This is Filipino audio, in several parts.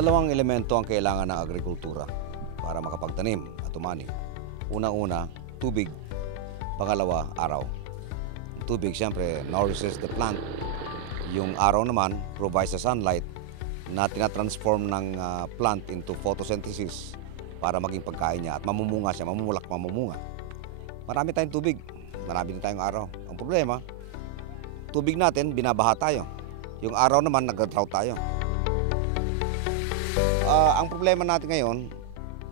Dalawang elemento ang kailangan ng agrikultura para makapagtanim at umani. Una-una, tubig. Pangalawa, araw. Tubig, siyempre, nourishes the plant. Yung araw naman, provides the sunlight na tinatransform ng plant into photosynthesis para maging pagkain niya at mamumunga siya, mamumunga. Marami tayong tubig, marami din tayong araw. Ang problema, tubig natin, binabaha tayo. Yung araw naman, nag-drought tayo. Ang problema natin ngayon,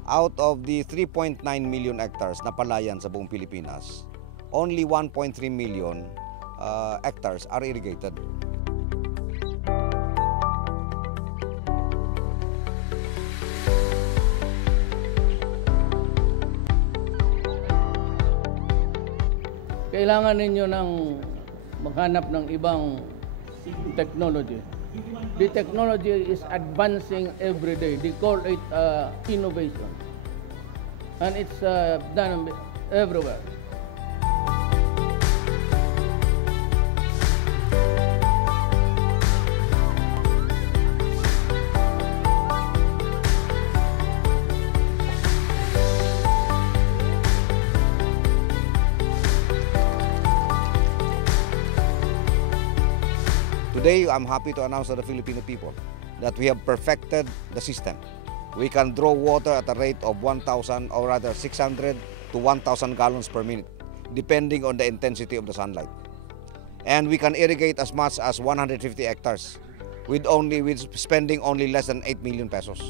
out of the 3.9 million hectares na palayan sa buong Pilipinas, only 1.3 million hectares are irrigated. Kailangan ninyo ng maghanap ng ibang technology. The technology is advancing every day. They call it innovation. And it's done everywhere. Today, I'm happy to announce to the Filipino people that we have perfected the system. We can draw water at a rate of 1,000 or rather 600 to 1,000 gallons per minute, depending on the intensity of the sunlight. And we can irrigate as much as 150 hectares with spending only less than 8 million pesos.